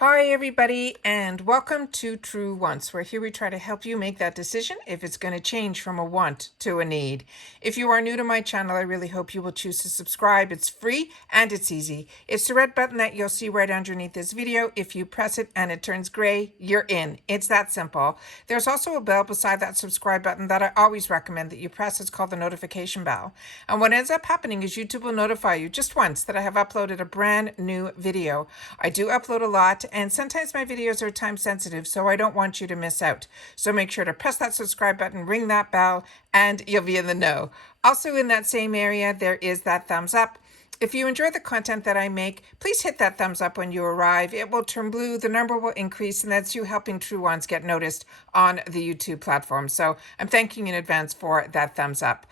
Hi everybody, and welcome to True Wants, where here we try to help you make that decision if it's going to change from a want to a need. If you are new to my channel, I really hope you will choose to subscribe. It's free and it's easy. It's the red button that you'll see right underneath this video. If you press it and it turns gray, you're in. It's that simple. There's also a bell beside that subscribe button that I always recommend that you press. It's called the notification bell. And what ends up happening is YouTube will notify you just once that I have uploaded a brand new video. I do upload a lot, and sometimes my videos are time sensitive, so I don't want you to miss out. So make sure to press that subscribe button, ring that bell, and you'll be in the know. Also in that same area, there is that thumbs up. If you enjoy the content that I make, please hit that thumbs up when you arrive. It will turn blue, the number will increase, and that's you helping True Ones get noticed on the YouTube platform. So I'm thanking you in advance for that thumbs up.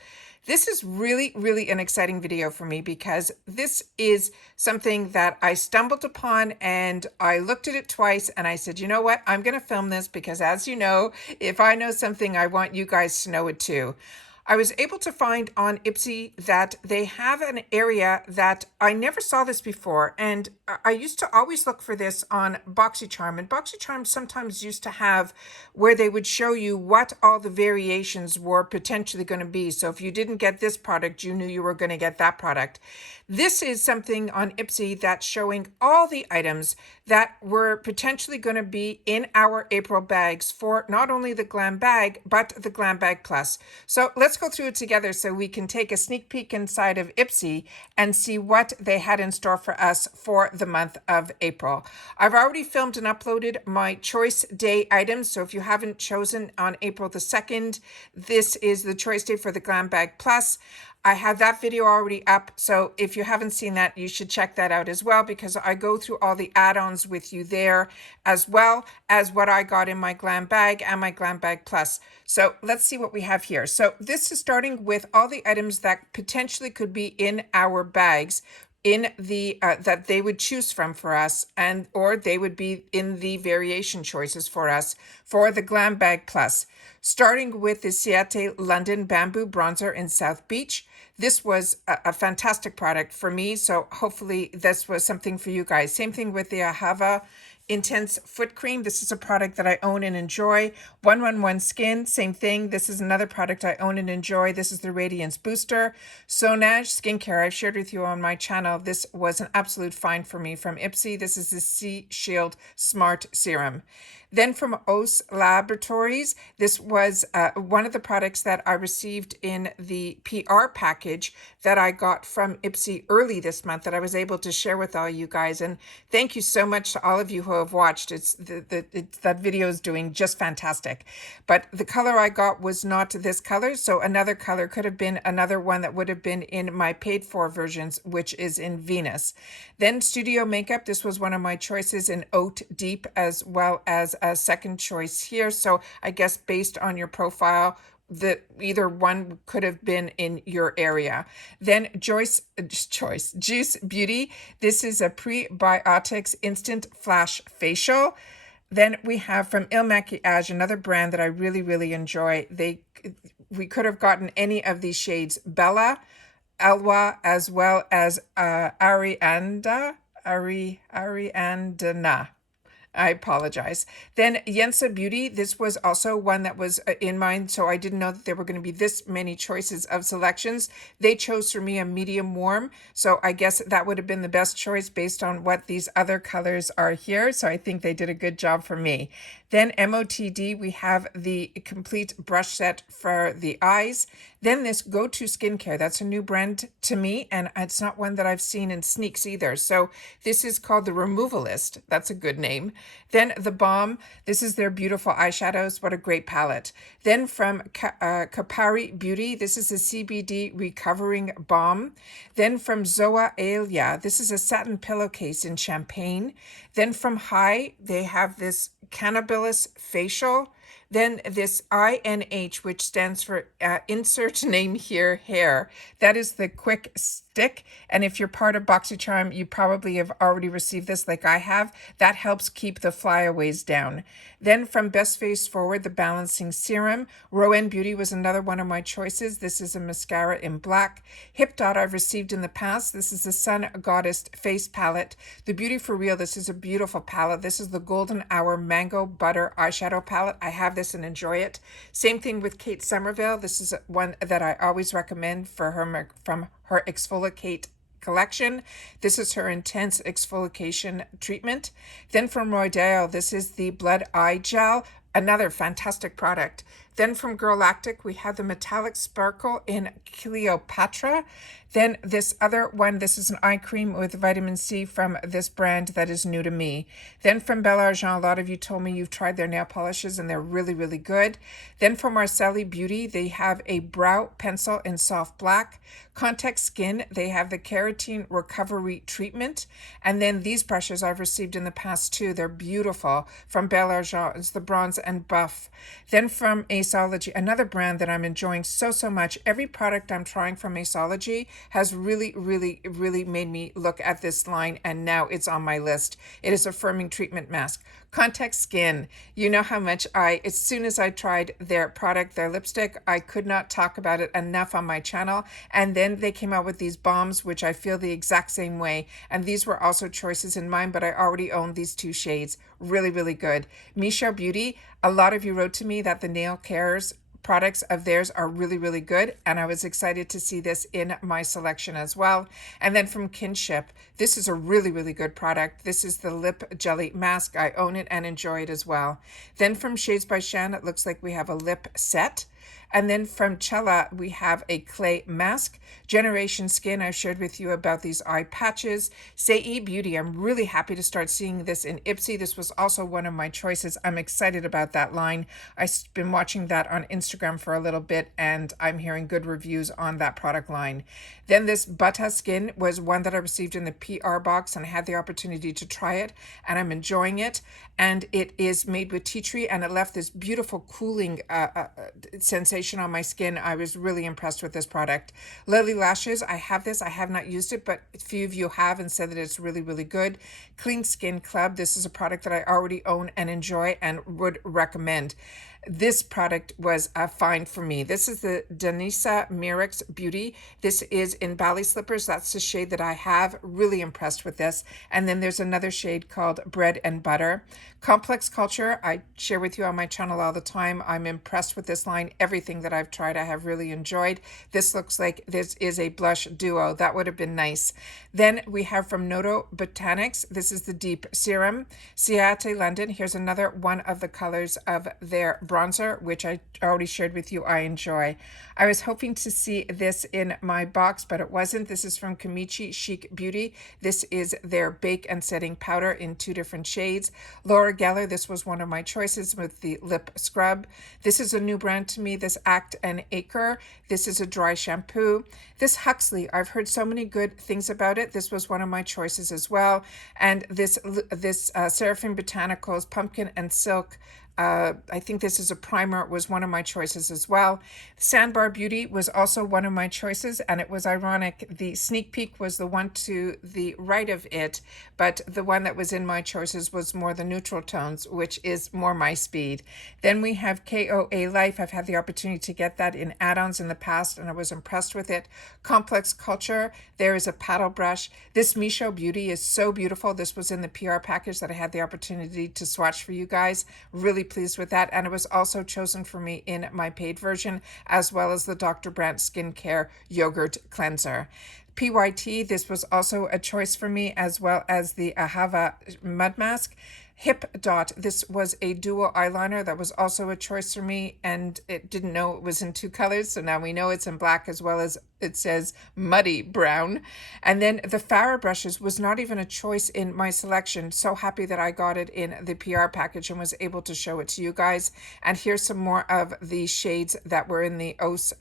This is really an exciting video for me because this is something that I stumbled upon, and I looked at it twice and I said, you know what, I'm going to film this because, as you know, if I know something, I want you guys to know it too. I was able to find on IPSY that they have an area that I never saw this before, and I used to always look for this on BoxyCharm, and BoxyCharm sometimes used to have where they would show you what all the variations were potentially going to be. So if you didn't get this product, you knew you were going to get that product. This is something on IPSY that's showing all the items that were potentially going to be in our April bags for not only the Glam bag, but the Glam bag plus. So let's go through it together so we can take a sneak peek inside of IPSY and see what they had in store for us for the month of April. I've already filmed and uploaded my choice day items. So if you haven't chosen on April the 2nd, this is the choice day for the Glam bag plus. I have that video already up, so if you haven't seen that, you should check that out as well, because I go through all the add-ons with you there, as well as what I got in my Glam bag and my Glam bag plus. So let's see what we have here. So this is starting with all the items that potentially could be in our bags in the that they would choose from for us, and or they would be in the variation choices for us for the Glam bag plus. Starting with the Ciate London Bamboo Bronzer in South Beach. This was a fantastic product for me, so hopefully this was something for you guys. Same thing with the Ahava Intense Foot Cream. This is a product that I own and enjoy. 111 Skin, same thing. This is another product I own and enjoy. This is the Radiance Booster. Sonage Skincare, I've shared with you on my channel. This was an absolute find for me from IPSY. This is the Sea Shield Smart Serum. Then from OS Laboratories, this was one of the products that I received in the PR package that I got from IPSY early this month that I was able to share with all you guys. And thank you so much to all of you who have watched. That video is doing just fantastic. But the color I got was not this color, so another color could have been another one that would have been in my paid for versions, which is in Venus. Then Studio Makeup, this was one of my choices in Oat Deep, as well as a second choice here. So I guess based on your profile, that either one could have been in your area. Then Juice Beauty. This is a prebiotics instant flash facial. Then we have from Il Maquillage, another brand that I really enjoy. We could have gotten any of these shades: Bella, Elwa, as well as Ariandana. I apologize. Then Yensa Beauty. This was also one that was in mind, so I didn't know that there were going to be this many choices of selections. They chose for me a medium warm, so I guess that would have been the best choice based on what these other colors are here. So I think they did a good job for me. Then MOTD, we have the complete brush set for the eyes. Then this Go-To Skincare, that's a new brand to me, and it's not one that I've seen in sneaks either. So this is called the Removalist. That's a good name. Then The Balm, this is their beautiful eyeshadows. What a great palette. Then from Kapari Beauty, this is a CBD Recovering Balm. Then from Zoa Alia, this is a satin pillowcase in champagne. Then from High, they have this Cannabis Facial. Then this INH, which stands for insert name here, hair. That is the quick stick. And if you're part of BoxyCharm, you probably have already received this like I have. That helps keep the flyaways down. Then from Best Face Forward, the Balancing Serum. Rowan Beauty was another one of my choices. This is a mascara in black. Hip Dot I've received in the past. This is the Sun Goddess Face Palette. The Beauty for Real, this is a beautiful palette. This is the Golden Hour Mango Butter Eyeshadow Palette. I have this and enjoy it. Same thing with Kate Somerville. This is one that I always recommend for her from her Exfoliate collection. This is her intense exfoliation treatment. Then from Rodeo, this is the Blood Eye Gel, another fantastic product. Then from Girlactic, we have the Metallic Sparkle in Cleopatra. Then this other one, this is an eye cream with vitamin C from this brand that is new to me. Then from Belle Argent, a lot of you told me you've tried their nail polishes and they're really, really good. Then from Marcelli Beauty, they have a brow pencil in soft black. Contact Skin, they have the Keratin Recovery Treatment. And then these brushes I've received in the past too. They're beautiful. From Belle Argent, it's the Bronze and Buff. Then from Aceology, another brand that I'm enjoying so much. Every product I'm trying from Aceology has really made me look at this line, and now it's on my list. It is a firming treatment mask. Contact Skin, you know how much as soon as I tried their product, their lipstick, I could not talk about it enough on my channel. And then they came out with these bombs, which I feel the exact same way. And these were also choices in mine, but I already own these two shades. Really good. Misha Beauty, a lot of you wrote to me that the nail cares products of theirs are really good, and I was excited to see this in my selection as well. And then from Kinship, this is a really good product. This is the lip jelly mask. I own it and enjoy it as well. Then from Shades by Shan, it looks like we have a lip set. And then from Cella, we have a clay mask. Generation Skin, I've shared with you about these eye patches. Sei Beauty, I'm really happy to start seeing this in IPSY. This was also one of my choices. I'm excited about that line. I've been watching that on Instagram for a little bit, and I'm hearing good reviews on that product line. Then this Butter Skin was one that I received in the PR box, and I had the opportunity to try it, and I'm enjoying it. And it is made with tea tree, and it left this beautiful cooling sensation on my skin. I was really impressed with this product. Lily Lashes, I have this. I have not used it, but a few of you have and said that it's really good. Clean Skin Club, this is a product that I already own and enjoy and would recommend. This product was fine for me. This is the Denisa Mirix Beauty. This is in Bally Slippers. That's the shade that I have. Really impressed with this. And then there's another shade called Bread and Butter. Complex Culture, I share with you on my channel all the time. I'm impressed with this line. Everything that I've tried, I have really enjoyed. This looks like this is a blush duo. That would have been nice. Then we have from Noto Botanics. This is the Deep Serum. Ciate London. Here's another one of the colors of their bronzer, which I already shared with you. I enjoy. I was hoping to see this in my box, but it wasn't. This is from Kamichi Chic Beauty. This is their Bake and Setting Powder in 2 different shades. Laura Geller, this was one of my choices with the lip scrub. This is a new brand to me, this Act and Acre. This is a dry shampoo. This Huxley, I've heard so many good things about it. This was one of my choices as well. And this Seraphim Botanicals Pumpkin and Silk, I think this is a primer, was one of my choices as well. Sandbar Beauty was also one of my choices, and it was ironic. The sneak peek was the one to the right of it, but the one that was in my choices was more the neutral tones, which is more my speed. Then we have KOA Life. I've had the opportunity to get that in add-ons in the past, and I was impressed with it. Complex Culture, there is a paddle brush. This Misho Beauty is so beautiful. This was in the PR package that I had the opportunity to swatch for you guys. Really pleased with that, and it was also chosen for me in my paid version, as well as the Dr. Brandt Skincare Yogurt Cleanser. PYT, this was also a choice for me, as well as the Ahava Mud Mask. Hip Dot, this was a dual eyeliner that was also a choice for me, and it didn't know it was in 2 colors, so now we know it's in black as well as it says muddy brown. And then the Farrah brushes was not even a choice in my selection. So happy that I got it in the PR package and was able to show it to you guys. And here's some more of the shades that were in the OS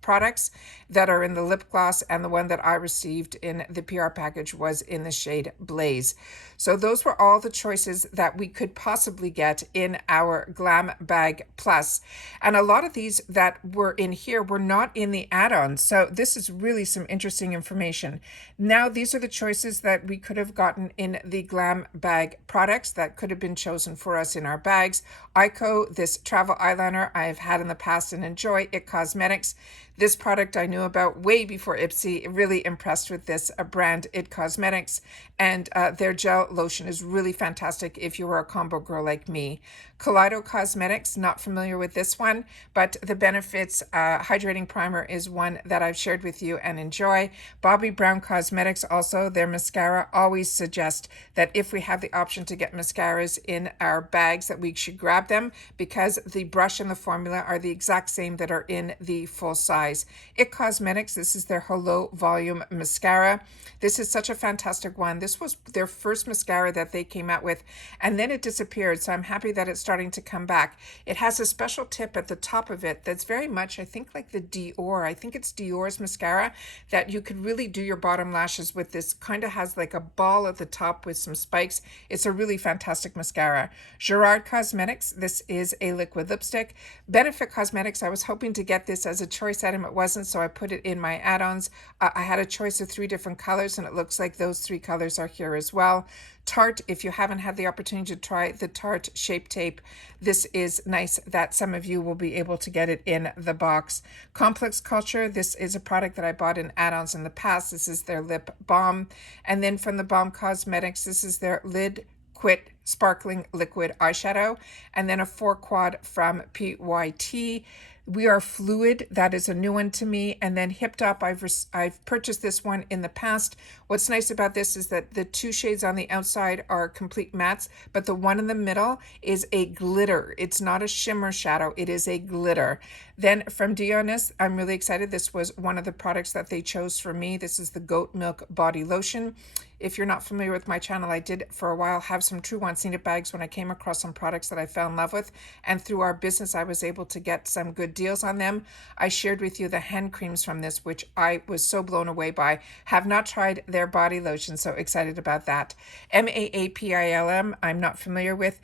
products that are in the lip gloss, and the one that I received in the PR package was in the shade Blaze. So those were all the choices that we could possibly get in our Glam Bag Plus. And a lot of these that were in here were not in the add-ons. So this is really some interesting information. Now, these are the choices that we could have gotten in the Glam Bag products that could have been chosen for us in our bags. ICO, this travel eyeliner I have had in the past and enjoy. IT Cosmetics. This product I knew about way before IPSY. Really impressed with this brand, IT Cosmetics, and their gel lotion is really fantastic if you are a combo girl like me. Kaleido Cosmetics, not familiar with this one, but the Benefits Hydrating Primer is one that I've shared with you and enjoy. Bobbi Brown Cosmetics, also their mascara, always suggest that if we have the option to get mascaras in our bags that we should grab them, because the brush and the formula are the exact same that are in the full size. IT Cosmetics, this is their Hello Volume Mascara. This is such a fantastic one. This was their first mascara that they came out with, and then it disappeared, so I'm happy that it's starting to come back. It has a special tip at the top of it that's very much, I think, like the Dior. I think it's Dior's mascara that you could really do your bottom lashes with. This kind of has like a ball at the top with some spikes. It's a really fantastic mascara. Gerard Cosmetics, this is a liquid lipstick. Benefit Cosmetics, I was hoping to get this as a choice item. It wasn't, so I put it in my add-ons. I had a choice of 3 different colors, and it looks like those 3 colors are here as well. Tarte, if you haven't had the opportunity to try the Tarte Shape Tape, this is nice that some of you will be able to get it in the box. Complex Culture, this is a product that I bought in add-ons in the past. This is their lip balm. And then from the Balm Cosmetics, this is their Lid Quit Sparkling Liquid Eyeshadow. And then a 4-quad from PYT. We Are Fluid, that is a new one to me. And then Hipped Up, I've purchased this one in the past. What's nice about this is that the 2 shades on the outside are complete mattes, but the one in the middle is a glitter. It's not a shimmer shadow, it is a glitter. Then from Dionys, I'm really excited. This was one of the products that they chose for me. This is the Goat Milk Body Lotion. If you're not familiar with my channel, I did for a while have some True Wants Need It bags when I came across some products that I fell in love with. And through our business, I was able to get some good deals on them. I shared with you the hand creams from this, which I was so blown away by. Have not tried their body lotion, so excited about that. MAAPILM, I'm not familiar with.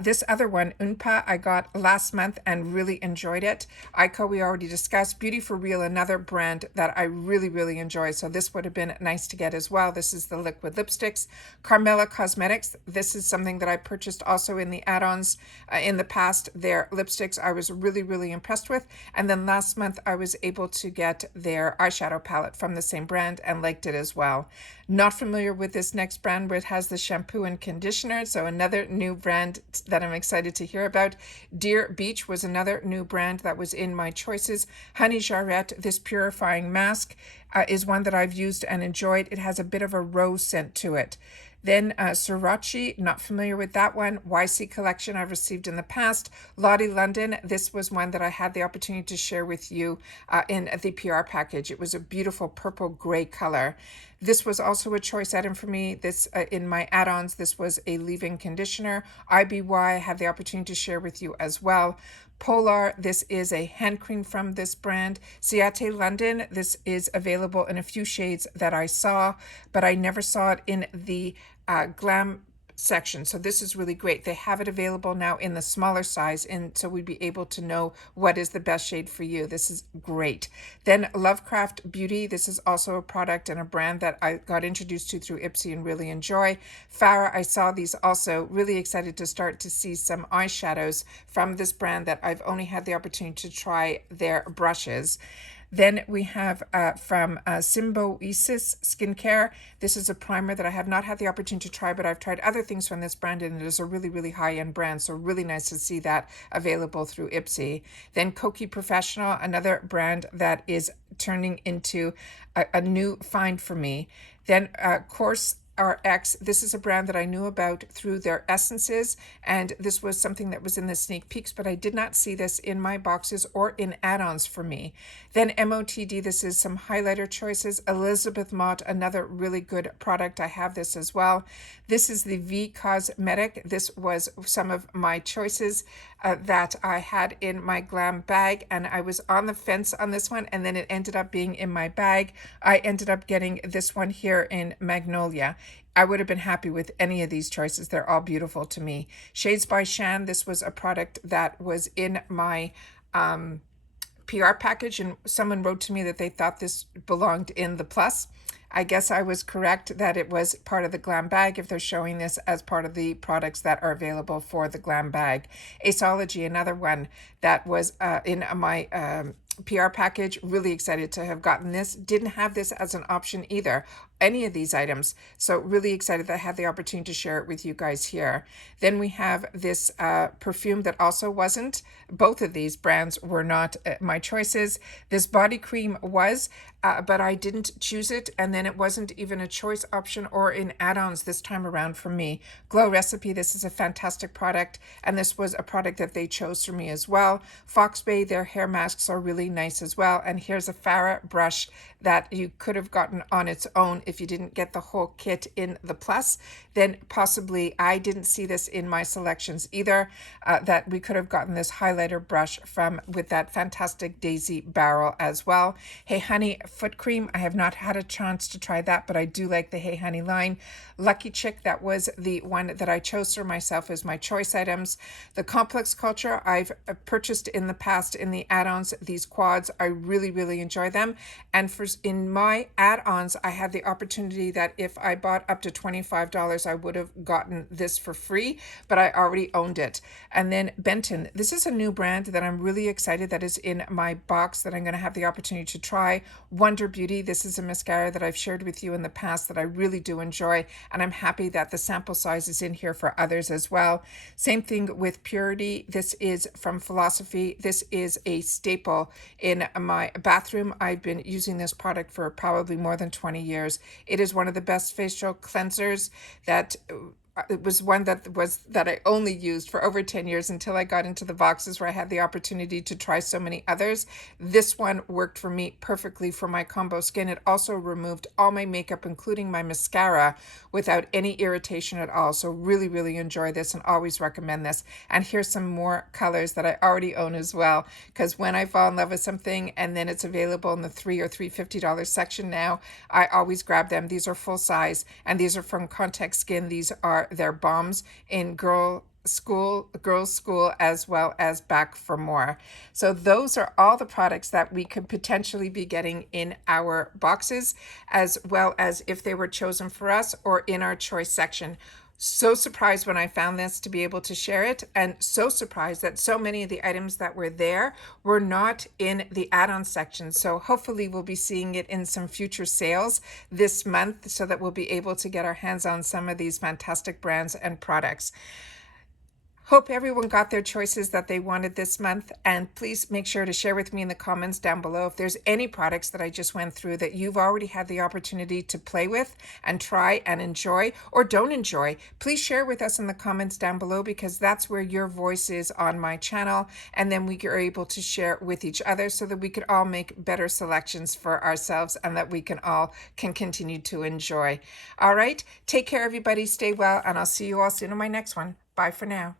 This other one, ULTA, I got last month and really enjoyed it. ICO, we already discussed. Beauty for Real, another brand that I really, really enjoy. So this would have been nice to get as well. This is the liquid lipsticks. Carmela Cosmetics, this is something that I purchased also in the add-ons in the past. Their lipsticks I was really, really impressed with. And then last month I was able to get their eyeshadow palette from the same brand and liked it as well. Not familiar with this next brand, but it has the shampoo and conditioner. So another new brand that I'm excited to hear about. Deer Beach was another new brand that was in my choices. Honey Jarrette, this purifying mask is one that I've used and enjoyed. It has a bit of a rose scent to it. Then Sriracha, not familiar with that one. YC Collection I've received in the past. Lottie London, this was one that I had the opportunity to share with you in the PR package. It was a beautiful purple gray color. This was also a choice item for me. This in my add-ons, this was a leave-in conditioner. IBY, I have the opportunity to share with you as well. Polar, this is a hand cream from this brand. Ciate London, this is available in a few shades that I saw, but I never saw it in the Glam section. So this is really great. They have it available now in the smaller size, and so we'd be able to know what is the best shade for you. This is great. Then Lovecraft Beauty, this is also a product and a brand that I got introduced to through IPSY and really enjoy. Farrah, I saw these also. Really excited to start to see some eyeshadows from this brand that I've only had the opportunity to try their brushes. Then we have from Symbiosis Skincare. This is a primer that I have not had the opportunity to try, but I've tried other things from this brand, and it is a really, really high-end brand, so really nice to see that available through IPSY. Then Koki Professional, another brand that is turning into a new find for me. Then Course RX. This is a brand that I knew about through their essences, and this was something that was in the sneak peeks, but I did not see this in my boxes or in add-ons for me. Then MOTD, this is some highlighter choices. Elizabeth Mott, another really good product. I have this as well. This is the V Cosmetic. This was some of my choices that I had in my Glam bag, and I was on the fence on this one, and then it ended up being in my bag. I ended up getting this one here in Magnolia. I would have been happy with any of these choices. They're all beautiful to me. Shades by Shan, this was a product that was in my PR package, and someone wrote to me that they thought this belonged in the plus. I guess I was correct that it was part of the Glam bag if they're showing this as part of the products that are available for the Glam bag. Aceology, another one that was in my PR package. Really excited to have gotten this. Didn't have this as an option either, any of these items. So really excited that I had the opportunity to share it with you guys here. Then we have this perfume that also wasn't. Both of these brands were not my choices. This body cream was, but I didn't choose it. And then it wasn't even a choice option or in add-ons this time around for me. Glow Recipe, this is a fantastic product. And this was a product that they chose for me as well. Fox Bay, their hair masks are really nice as well. And here's a Farah brush that you could have gotten on its own if you didn't get the whole kit in the plus. Then possibly, I didn't see this in my selections either, that we could have gotten this highlighter brush from with that fantastic Daisy barrel as well. Hey Honey foot cream, I have not had a chance to try that, but I do like the Hey Honey line. Lucky Chick, that was the one that I chose for myself as my choice items. The Complex Culture, I've purchased in the past in the add-ons, these quads. I really, really enjoy them. And in my add-ons, I had the opportunity that if I bought up to $25, I would have gotten this for free, but I already owned it. And then Benton, this is a new brand that I'm really excited that is in my box that I'm going to have the opportunity to try. Wonder Beauty, this is a mascara that I've shared with you in the past that I really do enjoy, and I'm happy that the sample size is in here for others as well. Same thing with Purity. This is from Philosophy. This is a staple in my bathroom. I've been using this product for probably more than 20 years. It is one of the best facial cleansers that it was one that I only used for over 10 years until I got into the boxes where I had the opportunity to try so many others. This one worked for me perfectly for my combo skin. It also removed all my makeup, including my mascara, without any irritation at all. So really, really enjoy this and always recommend this. And here's some more colors that I already own as well, because when I fall in love with something and then it's available in the $3 or $350 section now, I always grab them. These are full size, and these are from Contact Skin. These are their bombs in girls school as well as Back for More. So those are all the products that we could potentially be getting in our boxes, as well as if they were chosen for us or in our choice section. So surprised when I found this to be able to share it, and so surprised that so many of the items that were there were not in the add-on section. So hopefully we'll be seeing it in some future sales this month so that we'll be able to get our hands on some of these fantastic brands and products. Hope everyone got their choices that they wanted this month, and please make sure to share with me in the comments down below if there's any products that I just went through that you've already had the opportunity to play with and try and enjoy or don't enjoy. Please share with us in the comments down below, because that's where your voice is on my channel, and then we are able to share with each other so that we could all make better selections for ourselves and that we can continue to enjoy. All right, take care everybody, stay well, and I'll see you all soon in my next one. Bye for now.